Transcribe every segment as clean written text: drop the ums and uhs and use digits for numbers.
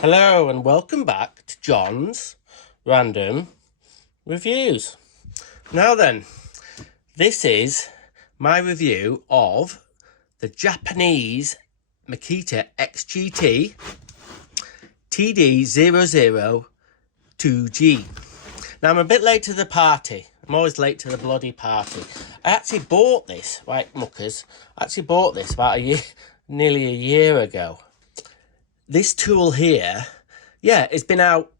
Hello and welcome back to John's Random Reviews. Now then, this is my review of the Japanese Makita XGT TD002G. Now I'm a bit late to the party. I'm always late to the bloody party. I actually bought this, right muckers, about nearly a year ago. This tool here, yeah, it's been out.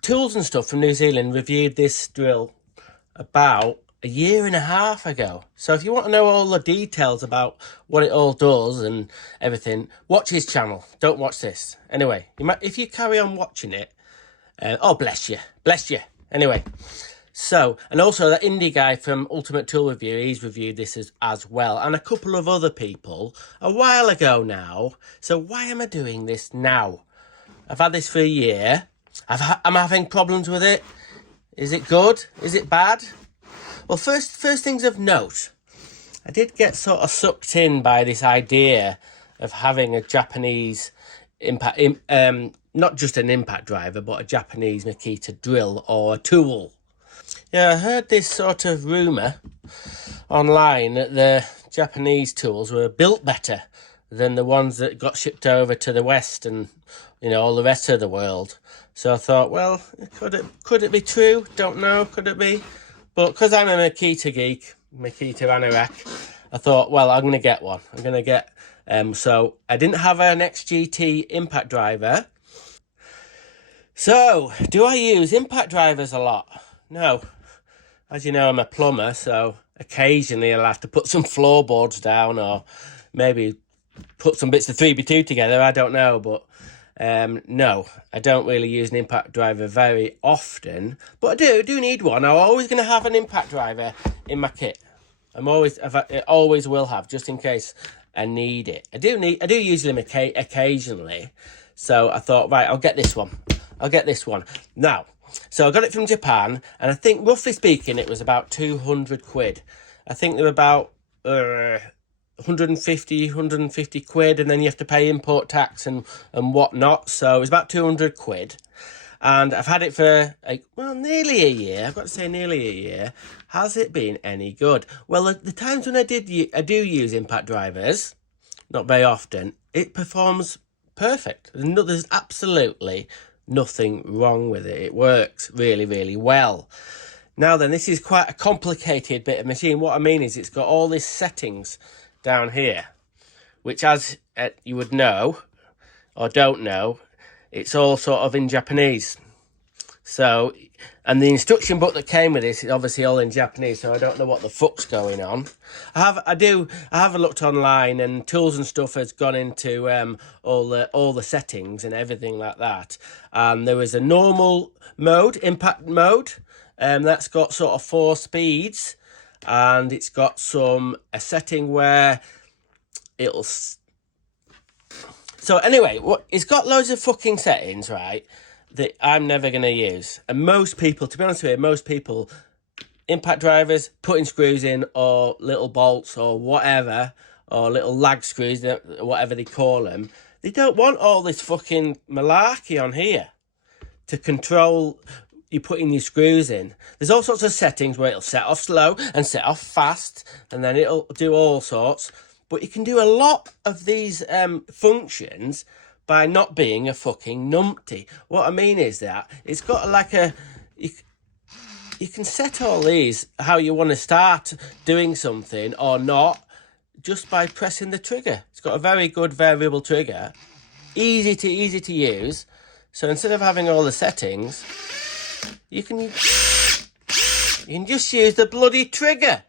Tools and Stuff from New Zealand reviewed this drill about a year and a half ago. So if you want to know all the details about what it all does and everything, watch his channel. Don't watch this. Anyway, if you carry on watching it, oh, bless you. Anyway, so, and also that indie guy from Ultimate Tool Review, he's reviewed this as well, and a couple of other people a while ago now. So why am I doing this now? I've had this for a year. I'm having problems with it. Is it good? Is it bad? Well, first things of note, I did get sort of sucked in by this idea of having a Japanese impact, not just an impact driver, but a Japanese Makita drill or a tool. Yeah, I heard this sort of rumour online that the Japanese tools were built better than the ones that got shipped over to the West and, you know, all the rest of the world. So I thought, well, could it be true? Don't know, could it be? But because I'm a Makita geek, Makita anorak, I thought, well, I'm going to get one. So I didn't have an XGT impact driver. So, do I use impact drivers a lot? No. As you know, I'm a plumber, so occasionally I'll have to put some floorboards down or maybe put some bits of 3x2 together, I don't know, but no, I don't really use an impact driver very often, but I do need one. I'm always going to have an impact driver in my kit. I always will have, just in case I need it. I do use them occasionally, so I thought, right, I'll get this one. Now, so I got it from Japan, and I think, roughly speaking, it was about 200 quid. I think they were about 150 quid, and then you have to pay import tax and whatnot. So it was about 200 quid. And I've had it for, nearly a year. I've got to say nearly a year. Has it been any good? Well, the times when I do use impact drivers, not very often, it performs perfect. There's absolutely nothing wrong with it. It works really, really well. Now then, this is quite a complicated bit of machine. What I mean is it's got all these settings down here, which, as you would know or don't know, it's all sort of in Japanese. So, and the instruction book that came with this is obviously all in Japanese, so I don't know what the fuck's going on. I have looked online, and Tools and Stuff has gone into all the settings and everything like that. And there was a normal mode, impact mode, that's got sort of 4 speeds, and it's got a setting where it'll. So anyway, it's got loads of fucking settings, right, that I'm never going to use. And most people, to be honest with you, impact drivers, putting screws in, or little bolts, or whatever, or little lag screws, whatever they call them, they don't want all this fucking malarkey on here to control you putting your screws in. There's all sorts of settings where it'll set off slow and set off fast, and then it'll do all sorts. But you can do a lot of these functions by not being a fucking numpty. What I mean is that it's got you can set all these how you want to start doing something or not just by pressing the trigger. It's got a very good variable trigger, easy to use. So instead of having all the settings, you can just use the bloody trigger.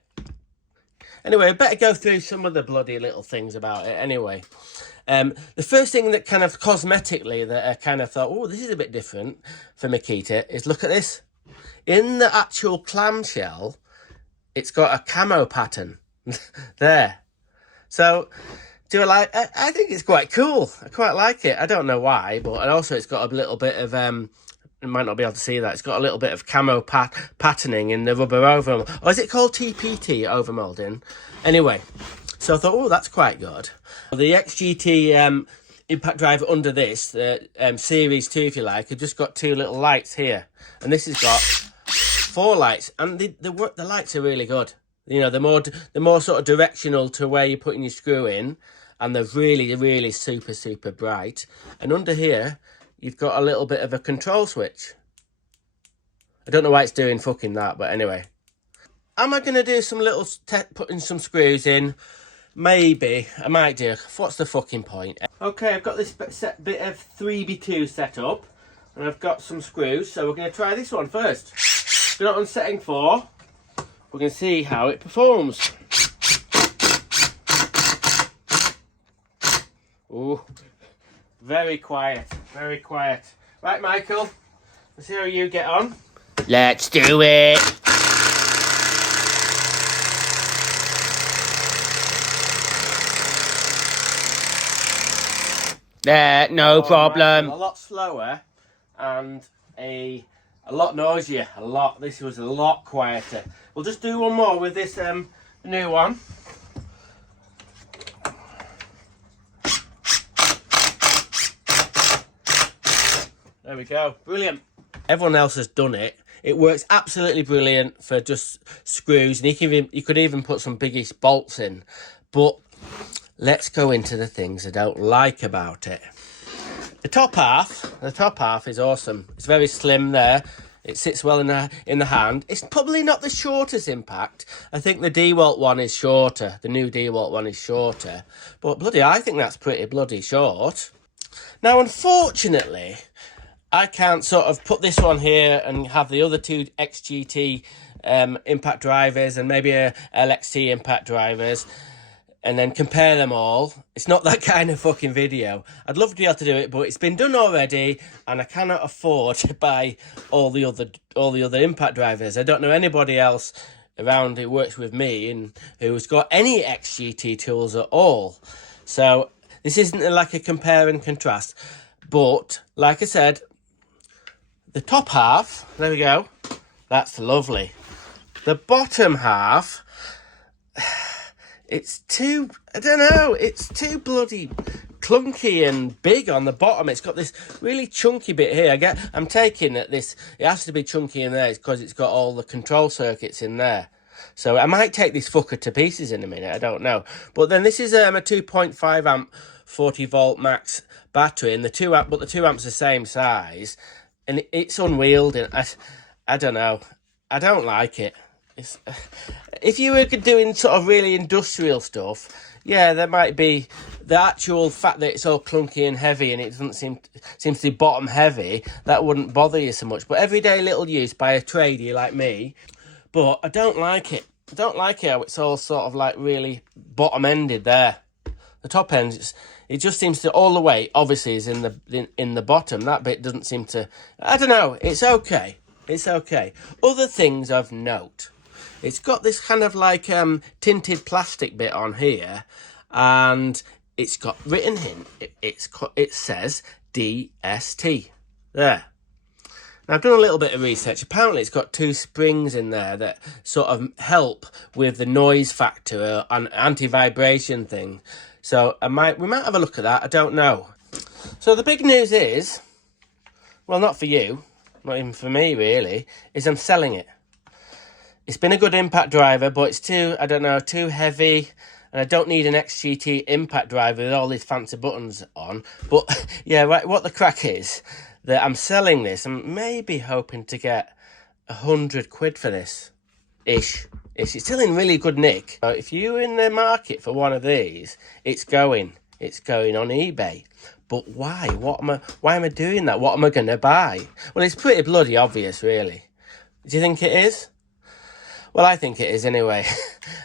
Anyway, I better go through some of the bloody little things about it anyway. The first thing that kind of cosmetically that I kind of thought, oh, this is a bit different for Makita, is look at this. In the actual clamshell, it's got a camo pattern there. So, I think it's quite cool. I quite like it. I don't know why, but also it's got a little bit of, you might not be able to see that, it's got a little bit of camo patterning in the rubber overmold. Or is it called TPT overmolding? Anyway, so I thought, oh, that's quite good. The XGT impact driver under this, the Series 2, if you like, have just got 2 little lights here. And this has got 4 lights. And the lights are really good. You know, they're more sort of directional to where you're putting your screw in. And they're really, really super, super bright. And under here, you've got a little bit of a control switch. I don't know why it's doing fucking that, but anyway. Am I going to do some little, putting some screws in? Maybe. I might do. What's the fucking point? Okay, I've got this bit of 3x2 set up. And I've got some screws, so we're going to try this one first. Got it on setting 4. We're going to see how it performs. Ooh, very quiet, very quiet. Right, Michael, let's see how you get on. Let's do it. No problem. Right, a lot slower and a lot noisier. This was a lot quieter. We'll just do one more with this new one. There we go. Brilliant. Everyone else has done it. It works absolutely brilliant for just screws, and you could even put some biggish bolts in. But let's go into the things I don't like about it. The top half is awesome. It's very slim there. It sits well in the hand. It's probably not the shortest impact. I think the DeWalt one is shorter. The new DeWalt one is shorter. But bloody, I think that's pretty bloody short. Now, unfortunately, I can't sort of put this one here and have the other 2 XGT impact drivers and maybe a LXT impact drivers and then compare them all. It's not that kind of fucking video. I'd love to be able to do it, but it's been done already and I cannot afford to buy all the other impact drivers. I don't know anybody else around who works with me and who's got any XGT tools at all. So this isn't like a compare and contrast. But like I said, the top half, there we go, that's lovely. The bottom half, it's too, I don't know, it's too bloody clunky and big on the bottom. It's got this really chunky bit here. I'm taking that it has to be chunky in there because it's got all the control circuits in there. So I might take this fucker to pieces in a minute, I don't know. But then this is a 2.5 amp 40 volt max battery, and the 2 amp are the same size. And it's unwieldy. I don't know. I don't like it. If you were doing sort of really industrial stuff, yeah, there might be the actual fact that it's all clunky and heavy and it doesn't seem to be bottom heavy. That wouldn't bother you so much. But everyday little use by a tradie like me. But I don't like it. I don't like how it's all sort of like really bottom ended there. The top end, it just seems to, all the weight obviously is in the bottom. That bit doesn't seem to, I don't know, it's okay. It's okay. Other things of note. It's got this kind of like tinted plastic bit on here, and it's got written in, it says DST. There. Now, I've done a little bit of research. Apparently, it's got 2 springs in there that sort of help with the noise factor and anti-vibration thing. So we might have a look at that. I don't know. So the big news is, well, not for you, not even for me really, is I'm selling it. It's been a good impact driver, but it's too heavy, and I don't need an XGT impact driver with all these fancy buttons on. But yeah, right, what the crack is that I'm selling this. I'm maybe hoping to get 100 quid for this, ish. It's still in really good nick. If you're in the market for one of these, it's going on eBay. But why? Why am I doing that? What am I going to buy? Well, it's pretty bloody obvious, really. Do you think it is? Well, I think it is anyway.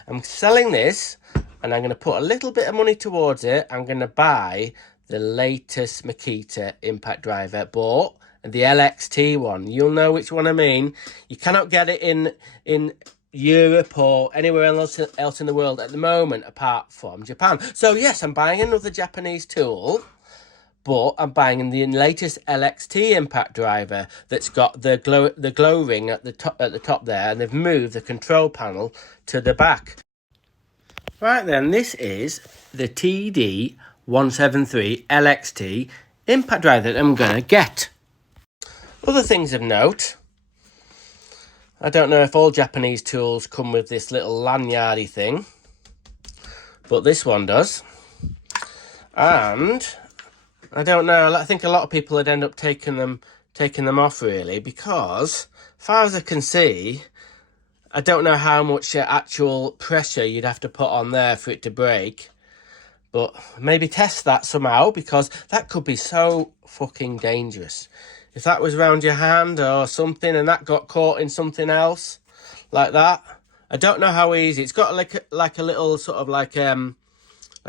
I'm selling this, and I'm going to put a little bit of money towards it. I'm going to buy the latest Makita impact driver, but the LXT one. You'll know which one I mean. You cannot get it in Europe or anywhere else in the world at the moment apart from Japan. So yes, I'm buying another Japanese tool, but I'm buying the latest LXT impact driver that's got the glow ring at the top there, and they've moved the control panel to the back. Right then, this is the TD 173 LXT impact driver that I'm going to get. Other things of note. I don't know if all Japanese tools come with this little lanyardy thing, but this one does. And I don't know, I think a lot of people would end up taking them off really, because as far as I can see, I don't know how much actual pressure you'd have to put on there for it to break. But maybe test that somehow, because that could be so fucking dangerous. If that was around your hand or something and that got caught in something else like that, I don't know how easy. It's got like a little sort of like a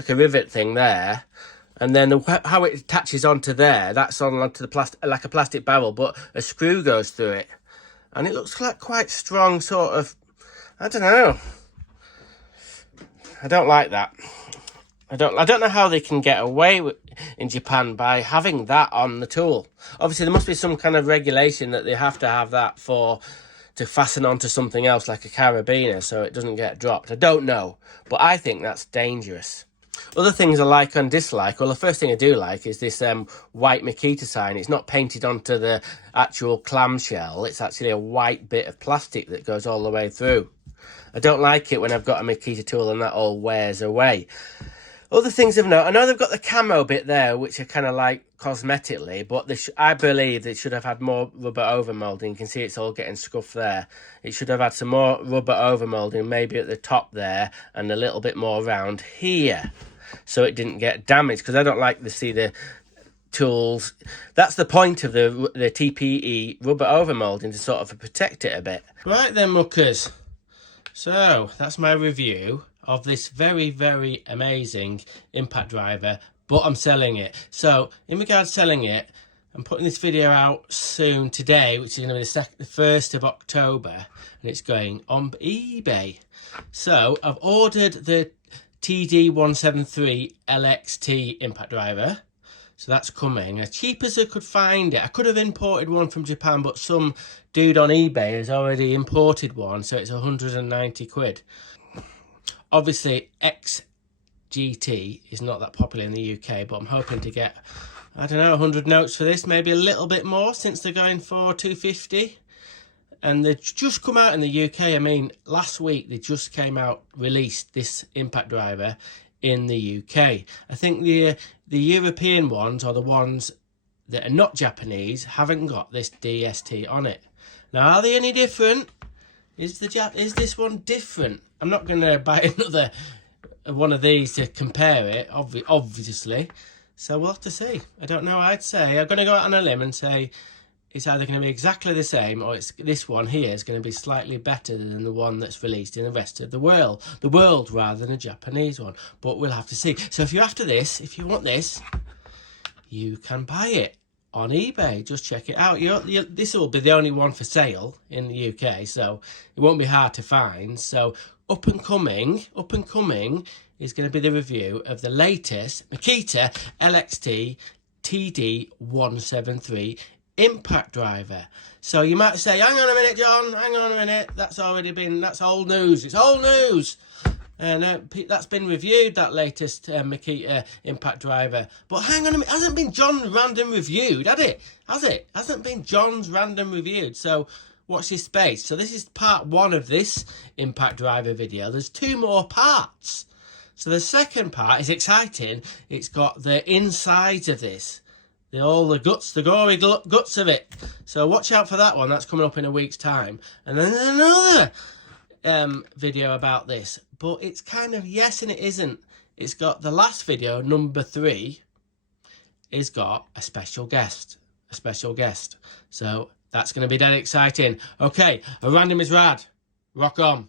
rivet thing there. And then how it attaches onto there, that's onto the plastic, like a plastic barrel, but a screw goes through it. And it looks like quite strong sort of, I don't know. I don't like that. I don't know how they can get away with, in Japan, by having that on the tool. Obviously, there must be some kind of regulation that they have to have that to fasten onto something else like a carabiner so it doesn't get dropped. I don't know, but I think that's dangerous. Other things I like and dislike, well, the first thing I do like is this white Makita sign. It's not painted onto the actual clamshell. It's actually a white bit of plastic that goes all the way through. I don't like it when I've got a Makita tool and that all wears away. Other things of note, I know they've got the camo bit there, which I kind of like cosmetically, but I believe they should have had more rubber overmoulding. You can see it's all getting scuffed there. It should have had some more rubber overmoulding, maybe at the top there, and a little bit more around here, so it didn't get damaged, because I don't like to see the tools. That's the point of the TPE rubber overmoulding, to sort of protect it a bit. Right then, muckers. So, that's my review of this very, very amazing impact driver, but I'm selling it. So, in regards to selling it, I'm putting this video out soon today, which is going to be the 1st of October, and it's going on eBay. So, I've ordered the TD173 LXT impact driver. So that's coming as cheap as I could find it. I could have imported one from Japan, but some dude on eBay has already imported one, so it's 190 quid. Obviously, XGT is not that popular in the UK, but I'm hoping to get, I don't know, 100 notes for this, maybe a little bit more, since they're going for 250. And they've just come out in the UK. I mean, last week they just released this impact driver in the UK. I think the European ones, or the ones that are not Japanese, haven't got this DST on it. Now, are they any different? Is this one different? I'm not going to buy another one of these to compare it, obviously. So we'll have to see. I don't know. I'd say I'm going to go out on a limb and say it's either going to be exactly the same, or this one here is going to be slightly better than the one that's released in the rest of the world rather than a Japanese one. But we'll have to see. So if you're after this, if you want this, you can buy it on eBay. Just check it out. This will be the only one for sale in the UK, so it won't be hard to find. So up and coming is going to be the review of the latest Makita LXT TD173 impact driver. So you might say, hang on a minute, John, hang on a minute, that's old news. It's old news. And that's been reviewed, that latest Makita impact driver. But hang on a minute, hasn't been John random reviewed, has it? Hasn't been John's random reviewed. So watch this space. So this is part 1 of this impact driver video. There's 2 more parts. So the second part is exciting. It's got the insides of this. All the guts, the gory guts of it. So watch out for that one. That's coming up in a week's time. And then there's another video about this. But it's kind of yes and it isn't. It's got the last video, number 3, is got a special guest. So that's going to be dead exciting. Okay, a random is rad. Rock on.